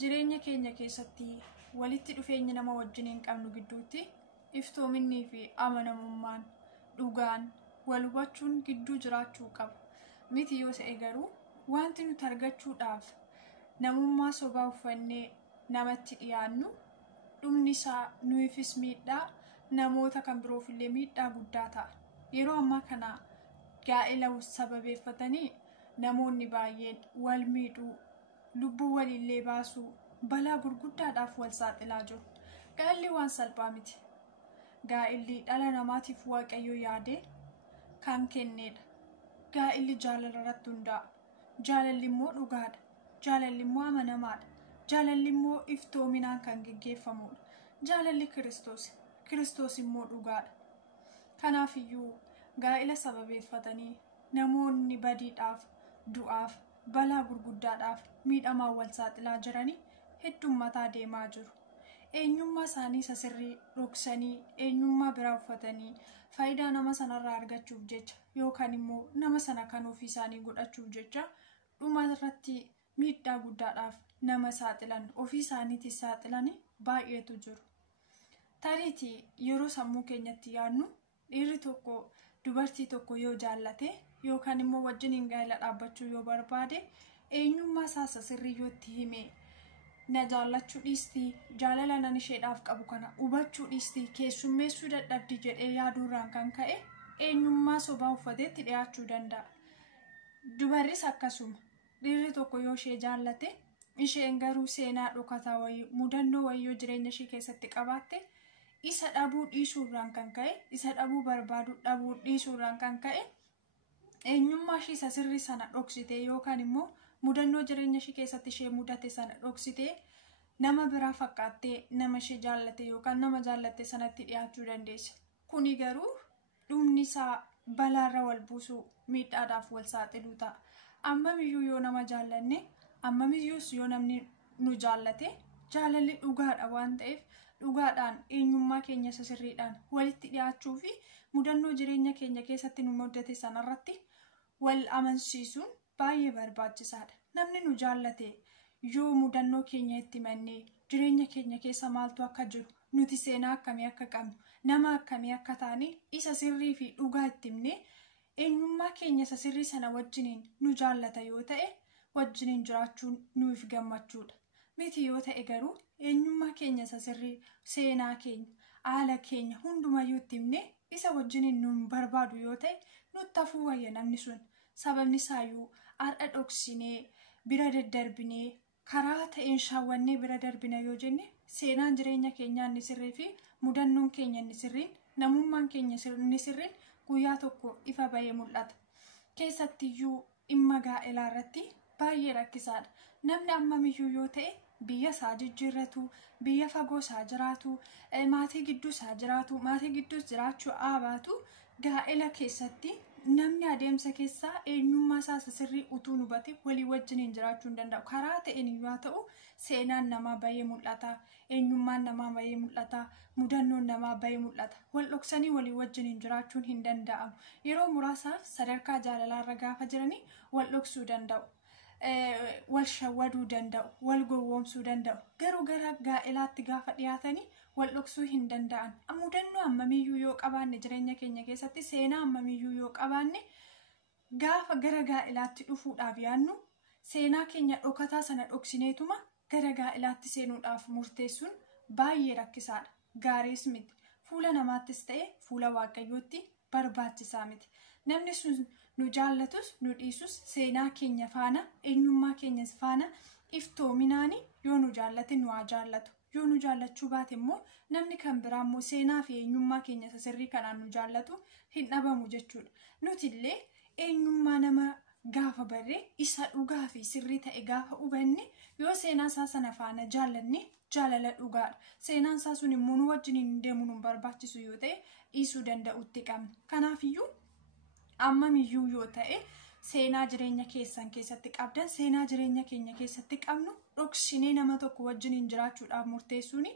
jireenya keenya keessatti walitti dhufeenya nama wajjiniin qabnu gidduutti iftoominnii fi amanamummaan dhugaan wal hubachuun gidduu jiraachuu qaba. Miti yoo ta'e garuu wanti nuti argachuudhaaf namummaa sobaa uffannee namatti dhiyaannu dhumni isaa nuufis miidhaa namoota kan biroofillee miidhaa guddaa ta'a. Yeroo ammaa kana gaa'ela sababeeffatanii namoonni baay'een wal miidhuu lubbuu walillee baasuu balaa gurguddaadhaaf wal saaxilaa jiru. Gaa'elli waan salphaa miti. Gaa'elli dhala namaatiif Waaqayyo yaadee kan kennedha. Gaa'elli jaalala irratti hundaa'a. Jaalalli immoo dhugaadha. Jaalalli immoo amanamaadha. Jaalalli immoo iftoominaan kan geggeeffamudha. Jaalalli Kiristoos immoo dhugaadha. Kanaafiyyuu gaa'ela sababeeffatanii namoonni badiidhaaf, du'aaf, balaa gurguddaadhaaf miidhamaan wal saaxilaa jiranii heddummataa deemaa jiru. Eenyummaa isaanii sasirrii dhoksanii eenyummaa biraa uffatanii faayidaa nama sanarraa argachuuf jecha yookaan immoo nama sana kan ofii isaanii godhachuuf jecha dhuma irratti miidhaa guddaadhaaf nama saaxilan ofii isaaniitis saaxilanii baay'eetu jiru. Tariitii yeroo sammuu keenyatti yaadnu dhiirri tokko dubartii tokko yoo jaallate yookaan immoo wajjiniin gaa'ela dhaabbachuu yoo barbaade eenyummaa isaa sasirrii yoo itti hime na jaallachuu dhiistii jaalala nan isheedhaaf qabu kana hubachuu dhiistii keessummeessuu dadhabdi jedhee yaaduurraan kan ka'e eenyummaa sobaa uffateetti dhiyaachuu danda'a. Dubarris akkasuma dhiirri tokko yoo ishee jaallate isheen garuu seenaa dhokataa wayii mudannoo wayyoo jireenya ishee keessatti qabaatte isa dhabuu dhiisuurraan kan ka'e isa dhabuu barbaadu dhabuu dhiisuurraan kan ka'e eenyummaa ishee sasirrii sana dhoksitee yookaan immoo mudannoo jireenya ishee keessatti ishee mudate sana dhoksitee nama biraa fakkaattee nama ishee jaallate yookaan nama jaallatte sanatti dhiyaachuu dandeessa. Kuni garuu dhumni isaa balaarra wal buusuu miidhaadhaaf wal saaxiluu ta'a. Ammamiyyuu yoo nama jaallanne ammamiyyuus yoo namni nu jaallate jaalalli dhugaadha waan ta'eef dhugaadhaan eenyummaa keenya sasirriidhaan walitti dhiyaachuu fi mudannoo jireenya keenya keessatti nu mudate sanarratti wal amansiisuun baay'ee barbaachisaadha. Namni nu jaallate yoo mudannoo keenya itti mannee jireenya keenya keessa maaltu akka jiru nuti seenaa akkamii akka qabnu nama akkamii akka taane isa sirrii fi dhugaa itti himnee eenyummaa keenya sasirrii sana wajjiniin nu jaallata yoo ta'e wajjiniin jiraachuun nuuf gammachuudha. Miti yoo ta'e garuu eenyummaa keenya sasirrii seenaa keenya haala keenya hundumayyuu itti himnee isa wajjiniin nu barbaadu yoo ta'e nutti hafuu wayya namni sun. Sababni isaayyuu har'a dhoksinee bira daddarbinee karaa ta'een shaawwannee bira darbina yoo jenne seenaan jireenya keenyaa inni sirrii fi mudannoon keenya inni sirriin namummaan keenya inni sirriin guyyaa tokko ifa bahee mul'ata. Keessattiyyuu dhimma gaa'elaa irratti baay'ee rakkisaadha. Namni ammamiyyuu yoo ta'e biyya isaa jijjiirratu, biyya fagoo isaa jiraatu, maatii gidduu isaa jiraatu, maatii gidduus jiraachuu aabaatu gaa'ela keessatti namni adeemsa keessaa eenyummaa isaa sasirrii utuu hubate walii wajjiniin jiraachuu hin danda'u. Karaa ta'een yoo ta'u seenaan namaa bahee mul'ata, eenyummaan namaa bahee mul'ata, mudannoon namaa bahee mul'ata. Wal dhoksanii walii wajjiniin jiraachuun hin danda'amu. Yeroo muraasaaf sadarkaa jaalalaarra gaafa jiranii wal dhoksuu danda'u. Wal shawwaduu danda'u, wal gowwoomsuu danda'u. Garuu gara gaa'elaatti gaafa dhiyaatanii wal dhoksuu hin danda'an. Mudannoo ammamiyyuu yoo qabaanne jireenya keenya keessatti seenaa ammamiyyuu yoo qabaanne gaafa gara gaa'elaatti dhufuudhaaf yaannu seenaa keenya dhokataa sana dhoksineetuma gara gaa'elaatti seenuudhaaf murteessuun baay'ee rakkisaadha. Gaariis miti. Fuula namaattis ta'e fuula Waaqayyootti barbaachisaa miti. Namni sun nu jaallatus nu dhiisus seenaa keenya faana eenyummaa keenyas faana iftoominaanii yoo nu jaallate nu haa jaallatu. Yoo nu jaallachuu baate immoo namni kan biraa immoo seenaa fi eenyummaa keenya sasirrii kanaan nu jaallatu hin dhabamu jechuudha. Nuti illee eenyummaa nama gaafa barree isa dhugaa fi sirrii ta'e gaafa hubanne yoo seenaa isaa sana faana jaallanne jaalala dhugaadha. Seenaan isaa sun immoo nu wajjiniin deemuu nu barbaachisu yoo ta'e dhiisuu danda'utti qabna. Kanaafiyyuu ammamiyyuu yoo ta'e seenaa jireenya keessan keessatti qabdan seenaa jireenya keenya keessatti qabnu dhoksinee nama tokko wajjiniin jiraachuudhaaf murteessuun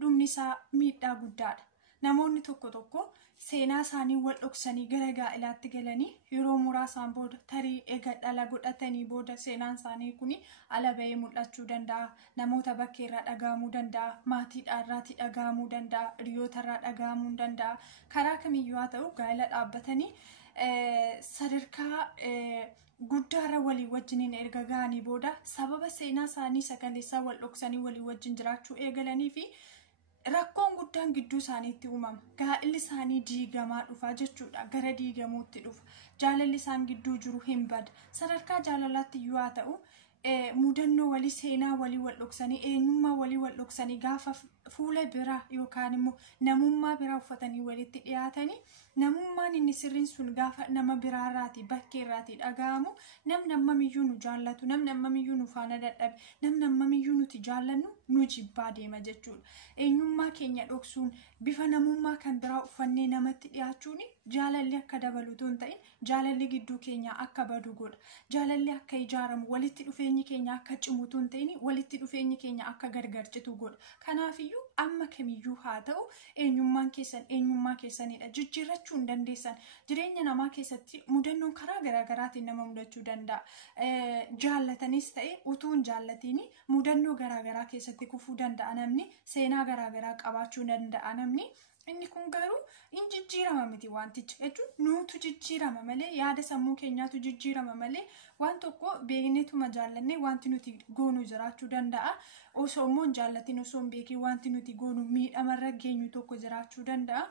dhumni isaa miidhaa guddaadha. Namoonni tokko seenaa isaanii wal dhoksanii gara gaa'ilaatti galanii yeroo muraasaan booda tarii eega dhala godhatanii booda seenaan isaanii kuni ala bahee mul'achuu danda'a. Namoota bakkeerraa dhagahamuu danda'a. Maatiidhaarraatii dhagahamuu danda'a. Hiriyootarraa dhagahamuu danda'a. Karaa kamiyyuu haa ta'u gaa'ila dhaabbatanii sadarkaa guddaarra walii wajjiniin erga ga'anii booda sababa seenaa isaanii sagaleessaa wal dhoksanii walii wajjin jiraachuu eegalanii fi rakkoon guddaan gidduu isaaniitti uumama. Gaa'illi isaanii diigamaa dhufa jechuudha. Gara diigamuutti dhufa. Jaalalli isaan gidduu jiru hin bada. Sadarkaa jaalalaatti iyyuu haa ta'u mudannoo walii seenaa walii wal dhoksanii eenyummaa walii wal dhoksanii gaafa fuula biraa yookaan immoo namummaa biraa uffatanii walitti dhiyaatanii namummaan inni sirriin sun gaafa nama biraarraati bakkeerraati dhagahamu namni ammamiyyuu nu jaallatu namni ammamiyyuu nu faana dadhabe namni ammamiyyuu nuti jaallannu nu jibbaa deema jechuudha. Eenyummaa keenya dhoksuun bifa namummaa kan biraa uffannee namatti dhiyaachuun jaalalli akka dabalutu hin ta'in jaalalli gidduu keenya akka badu godha. Jaalalli akka ijaaramu walitti dhufeenyi keenya akka cimutu hin ta'in walitti dhufeenyi keenya akka gargarcitu godha. Kanaafiyyuu amma kamiyyuu haa ta'u eenyummaan keessan eenyummaa keessanidha. Jijjiirrachuu hin dandeessan. Jireenya namaa keessatti mudannoon karaa garaagaraatiin nama mudachuu danda'a. Jaallatanis ta'e utuu hin jaallatiin mudannoo garaagaraa keessatti kufuu danda'a namni. Seenaa garaagaraa qabaachuu danda'a namni. Inni kun garuu hin jijjiirama miti wantichi jechuun nuutu jijjiirama malee yaada sammuu keenyaatu jijjiirama malee waan tokko beekneetuma jaallannee wanti nuti goonu jiraachuu danda'a. Osoo immoo hin jaallatin osoo hin beekin wanti nuti goonu miidhamarra geenyu tokko jiraachuu danda'a.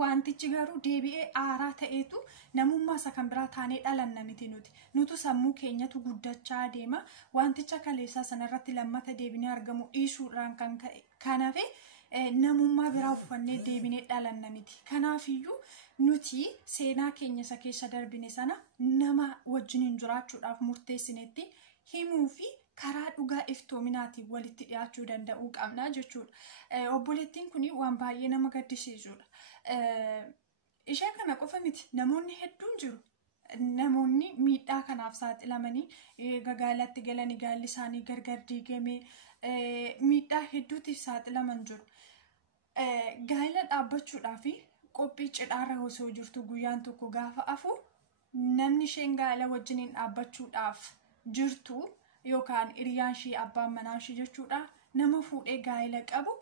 Wantichi garuu deebi'ee aaraa ta'eetu namummaa isa kan biraa taanee dhalanna miti nuti. Nutu sammuu keenyatu guddachaa deema. Wanticha kaleessaa sanarratti lammata deebinee argamu dhiisuudhaan kan ka'e. Kanaafuu namummaa biraa uffannee deebinee dhalanna miti. Kanaafiyyuu nuti seenaa keenya isa keessa darbine sana nama wajjiniin jiraachuudhaaf murteessinetti himuu fi karaa dhugaa iftoominaatiin walitti dhiyaachuu danda'uu qabna jechuudha. Obboleettiin kun waan baay'ee nama gaddisiisudha. Ishee kana qofa miti namoonni hedduun jiru. Namoonni miidhaa kanaaf saaxilamanii gaa'ilatti galanii gaa'illi isaanii gargar diigamee miidhaa hedduutiif saaxilaman jiru. Gaa'ila dhaabbachuudhaaf qophii cidhaarra osoo jirtu guyyaan tokko gaafa hafu namni isheen gaa'ila wajjiniin dhaabbachuudhaaf jirtu yookaan hiriyaan ishee abbaan manaa ishee jechuudha nama fuudhee gaa'ila qabu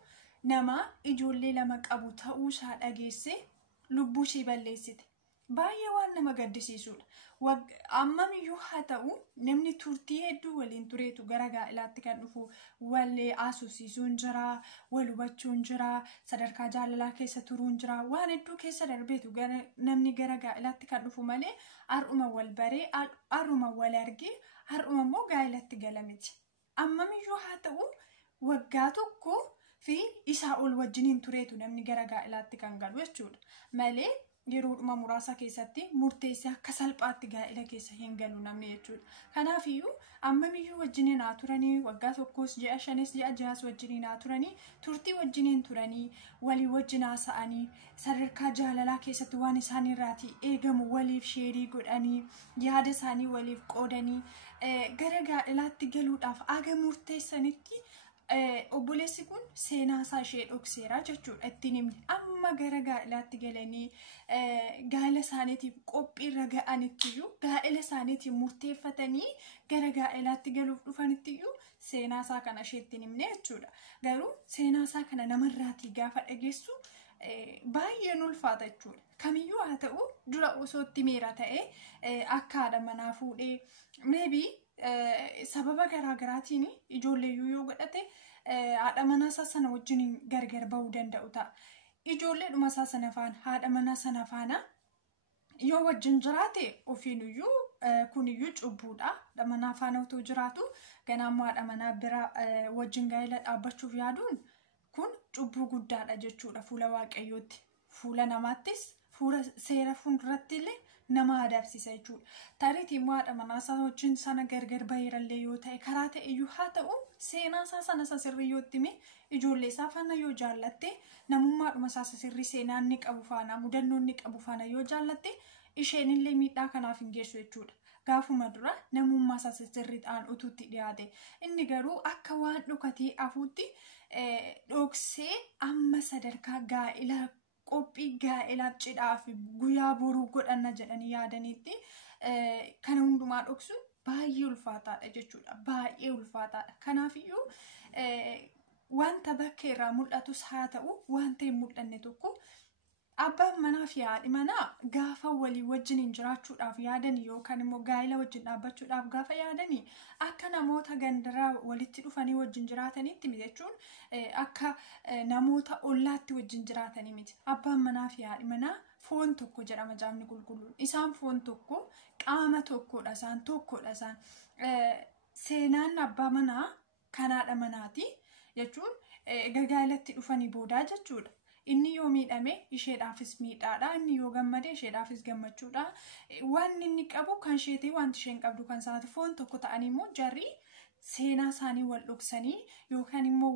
nama ijoollee lama qabu ta'uu isaa dhageesse lubbuu ishee balleessite. Baay'ee waan nama gaddisiisudha. Ammamiyyuu haa ta'u namni turtii hedduu waliin tureetu gara gaa'ilaatti kan dhufu wallee haasofsiisuun jira, wal hubachuun jira, sadarkaa jaalalaa keessa turuun jira, waan hedduu keessa darbeetu namni gara gaa'ilaatti kan dhufu malee har'uma wal baree, har'uma wal argee, har'uma immoo gaa'ilatti gala miti. Ammamiyyuu haa ta'u waggaa tokko fi isaa ol wajjiniin tureetu namni gara gaa'ilaatti kan galu jechuudha. Malee yeroodhuma muraasa keessatti murteessee akka salphaatti gaa'ila keessa hin galu namni jechuudha. Kanaafiyyuu ammamiyyuu wajjiniin haa turanii waggaa tokkos ji'a 5 ji'a 6 wajjiniin haa turanii turtii wajjiniin turanii walii wajjin haasa'anii sadarkaa jaalalaa keessatti waan isaaniirraatii eegamu waliif sheerii godhanii yaada isaanii waliif qoodanii gara gaa'ilaatti galuudhaaf aga murteessanitti obboleessi kun seenaa isaa ishee dhokseera jechuudha. Ittiin himni amma gara gaa'ilaatti galanii gaa'ila isaaniitiif qophiirra ga'anittiyyuu gaa'ila isaaniitiif murteeffatanii gara gaa'ilaatti galuuf dhufanittiyyuu seenaa isaa kana ishee ittiin himne jechuudha. Garuu seenaa isaa kana namarraatii gaafa dhageessu baay'een ulfaata jechuudha. Kamiyyuu haa ta'u dura osoo itti miira ta'ee akka haadha manaa fuudhee maybe sababa garaagaraatiin ijoolleeyyuu yoo godhate haadha manaa isaa sana wajjin gargar bahuu danda'u ta'a. Ijoolleedhuma isaa sana faana haadha manaa sana faana yoo wajjin jiraate ofiinuyyuu kuniyyuu cubbuudha. Haadha manaa faana otoo jiraatu ganaammoo haadha manaa bira wajjin gaa'ila dhaabbachuuf yaaduun kun cubbuu guddaadha jechuudha fuula Waaqayyootti. Fuula namaattis fuula seera fuulduratti illee nama adabsisa jechuudha. Tariitii immoo haadha manaa isaa wajjin sana gargar baheerallee yoo ta'e karaa ta'eyyuu haa ta'u seenaa isaa sana sirrii yoo itti ijoollee isaa faana yoo jaallatte namummaadhuma isaa sirrii seenaa inni qabu faana mudannoo inni qabu faana yoo jaallatte isheen illee miidhaa kanaaf hin geessu jechuudha. Gaafuma dura namummaa isaa sirriidhaan utuutti dhiyaate inni garuu akka waan dhokatee hafuutti dhoksee amma sadarkaa gaa'ila qophii gaa'elaaf cidhaaf guyyaa boruu godhanna jedhanii yaadanitti kana hundumaa dhoksuun baay'ee ulfaataadha jechuudha. Baay'ee ulfaataadha. Kanaafiyyuu wanta bakka irraa mul'atus haa ta'u wanta hin mul'anne tokko abbaan manaa fi haadhi manaa gaafa walii wajjin jiraachuudhaaf yaadanii yookaan immoo gaa'ela wajjin dhaabbachuudhaaf gaafa yaadanii akka namoota gandaraa walitti dhufanii wajjin jiraatanitti miti jechuun akka namoota ollaatti wajjin jiraatanii miti. Abbaan manaa fi haadhi manaa foon tokko jedhama Macaafni Qulqulluun. Isaan foon tokko, qaama tokkodha isaan, tokkodha isaan. Seenaan abbaa manaa kan haadha manaati jechuun gaa'elatti dhufanii boodaa jechuudha. Inni yoo miidhame isheedhaafis miidhaadha, inni yoo gammade isheedhaafis gammachuudha. Waan inni qabu kan isheetii, wanti isheen qabdu kan isaati. Foon tokko ta'anii immoo jarri seenaa isaanii wal dhoksanii yookaan immoo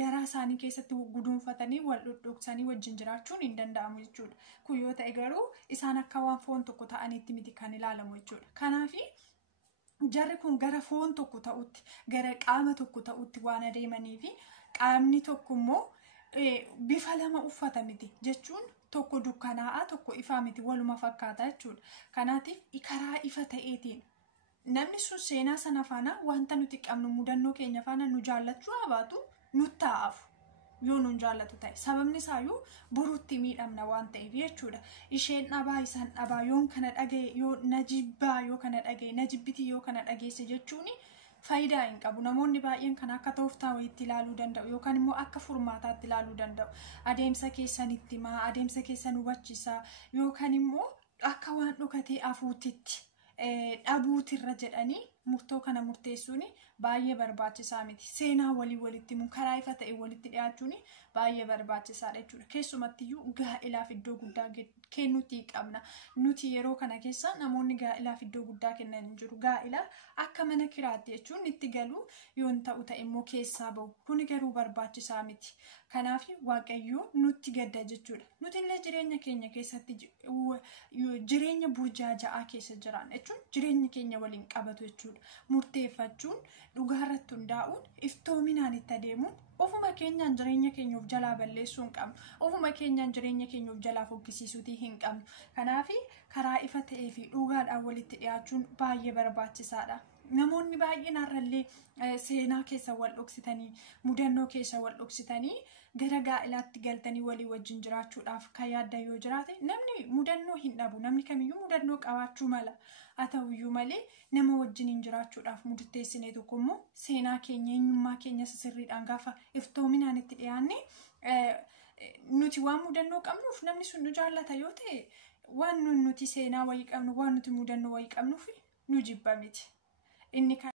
garaa isaanii keessatti guduunfatanii wal dhoksanii wajjin jiraachuun hin danda'amu jechuudha. Kun yoo ta'e garuu isaan akka waan foon tokko ta'aniitti miti kan ilaalamu jechuudha. Kanaafi jarri kun gara foon tokko ta'utti, gara qaama tokko ta'utti waan adeemaniifi qaamni tokko immoo bifa lama uffata miti jechuun tokko dukkanaa'a tokko ifaa miti, waluma fakkaata jechuudha. Kanaatiif karaa ifa ta'eetiin namni sun seenaa sana faana wanta nuti qabnu mudannoo keenya faana nu jaallachuu habaatu nutti ta'aafu yoo nu jaallatu ta'e, sababni isaayyuu boruutti miidhamna waan ta'eef jechuudha. Isheen dhabaa isaan dhabaa yoon kana dhagaye yoo na jibbaa yoo kana dhagaye na jibbiti yoo kana dhageesse jechuuni faayidaa hin qabu. Namoonni baay'een kan akka tooftaa wayiitti ilaaluu danda'u yookaan immoo akka furmaataatti ilaaluu danda'u. Adeemsa keessanitti himaa, adeemsa keessan hubachiisaa yookaan immoo akka waan dhokatee afuutitti dhabuutirra jedhanii murtoo kana murteessuun baay'ee barbaachisaa miti. Seenaa walitti himuun karaa ifa ta'e walitti dhiyaachuun baay'ee barbaachisaadha jechuudha. Keessumattiyyuu gaa'elaaf iddoo guddaa kennuutii qabna. Nuti yeroo kana keessa namoonni gaa'elaaf iddoo guddaa kennan hin jiru. Gaa'ela akka mana kiraatti jechuun itti galuu yoon ta'u ta'e immoo keessaa bahu. Kuni garuu barbaachisaa miti. Kanaaf Waaqayyoo nutti gadda jechuudha. Nuti illee jireenya keenya keessatti jireenya burjaaja'aa keessa jiraan jechuun jireenya keenya waliin qabatu jechuudha. Murteeffachuun, dhugaarratti hundaa'uun, iftoominaan itti adeemuun ofuma keenyaan jireenya keenya of jalaa balleessuu hin qabnu. Ofuma keenyaan jireenya keenya of jalaa fokkisiisuutii hin qabnu. Kanaaf karaa ifa ta'ee fi dhugaadhaan walitti dhiyaachuun baay'ee barbaachisaadha. Namoonni baay'een har'allee seenaa keessa wal dhoksitanii, mudannoo keessa wal dhoksitanii gara gaa'elaatti galtanii walii wajjin jiraachuudhaaf kan yaaddan yoo jiraate namni mudannoo hin dhabu. Namni kamiyyuu mudannoo qabaachuu mala. Haa ta'uyyuu malee nama wajjin jiraachuudhaaf murteessinee tokko immoo seenaa keenya, eenyummaa keenya sirriidhaan gaafa iftoominaan itti dhiyaanne nuti waan mudannoo qabnuuf namni sun nu jaallata yoo ta'e waan nuti seenaa wayii qabnu, waan nuti mudannoo wayii qabnuuf nu jibba miti. Inni